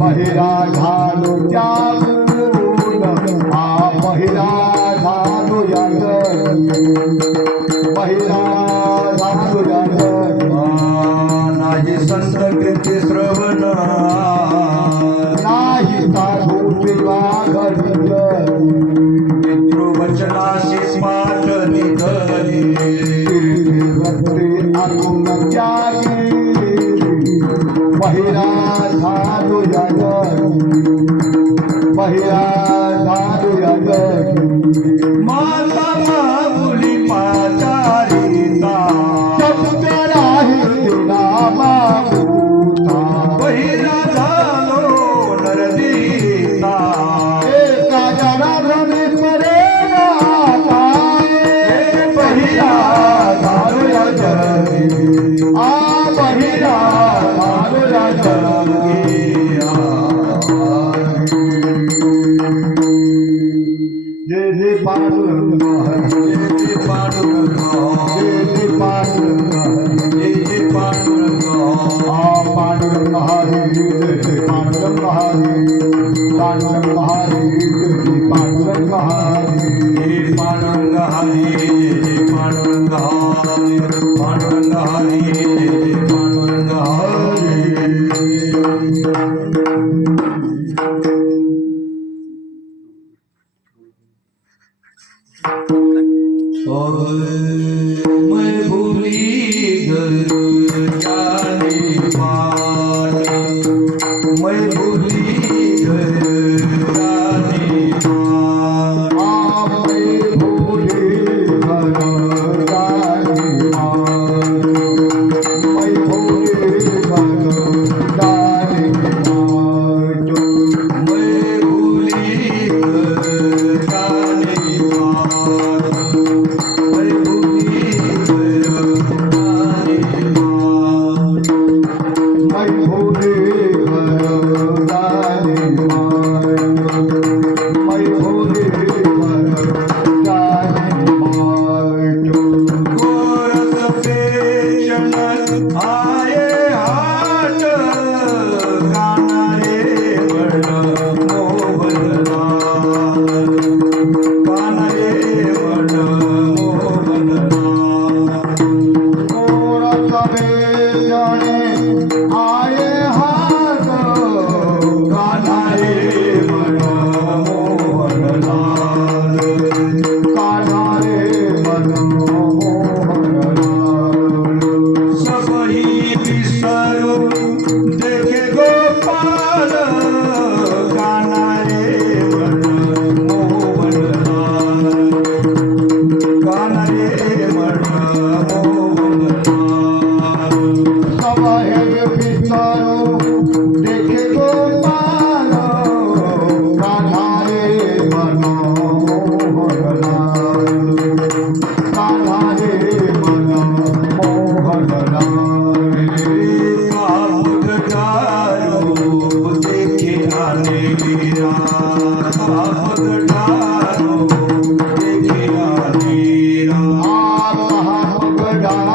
पहिला झालो त्यागून हा पहिला झालो या पहिला झालो या नाही संत कृती श्रवण नाही साधू सेवा घरी पितृवचनाशी पाठ निघली आतून त्यागी पहिला झालो या पहिला झालो या माता माऊली पाचारिता शब्दला हिला मागूता पहिला झालो नरदीता एका जनार्दने परेला पहिला झालो या जगी आ पहिला झालो या जय जय पांडुरंग हरी जय पांडुरंग जय पांडुरंग हरी जय पांडुरंग पांडुरंग हरी जय पांडुरंग हरी पांडुरंग हरी जय पांडुरंग हरी जय पांडुरंग हरी जय पांडुरंग पांडुरंग हरी जय जय पांडुरंग मैं भूली घर जाने पार मैं भूली घर जाने पार आवे भूले घर जाने मार मैं भूले घर जाने मार मैं भूली घर जाने पार मैं भूली घर जाने पार मैं भूले घर जाने मार मैं भूले घर जाने मार गोरख पेचन आए हाट गाना रे वर्ण मोहनलाल गाना रे वर्ण मोहनलाल मोरा सबे जाने आए हाथ गाना रे वर्ण मोहनलाल कान्हा रे मन मोहन सबही विसरू देखे गोपाल गाना रे वर्ण मोहनलाल गाना रे वर्ण मोहनलाल सब है पितरो देखे गोपाल कान्हा रे मन मोहन कान्हा रे मन मोहन देखे आने गिरा देखे आने आप हम गड़ा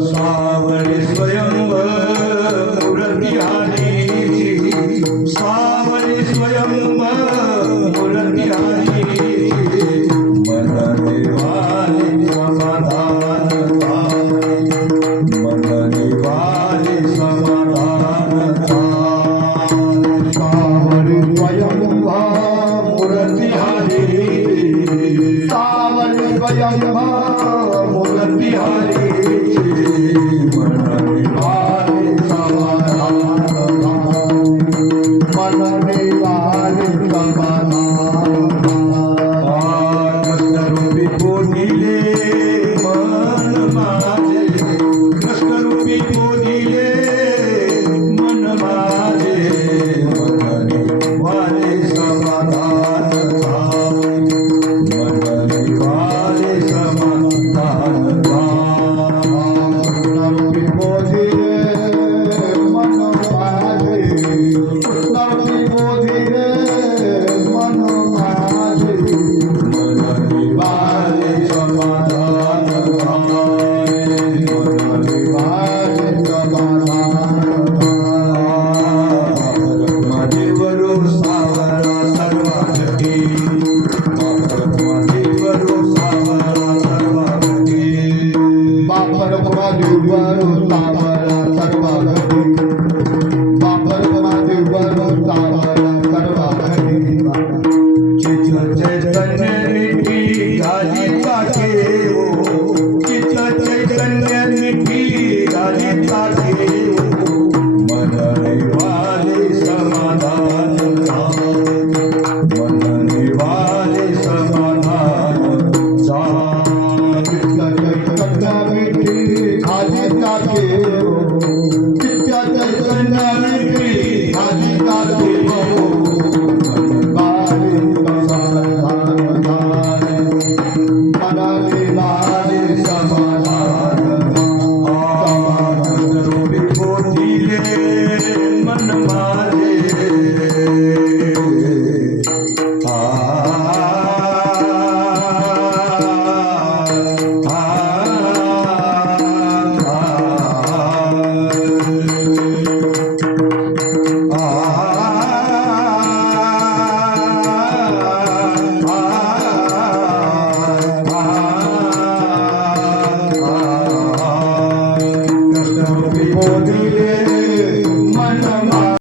सावळे स्वयंवर मूर्ती आली, सावळे स्वयंवर मूर्ती आली, मन देवाले समाधान झाले, मन देवाले समाधान झाले. सावरी स्वयंभा मूर्ती आली, सावरी स्वयं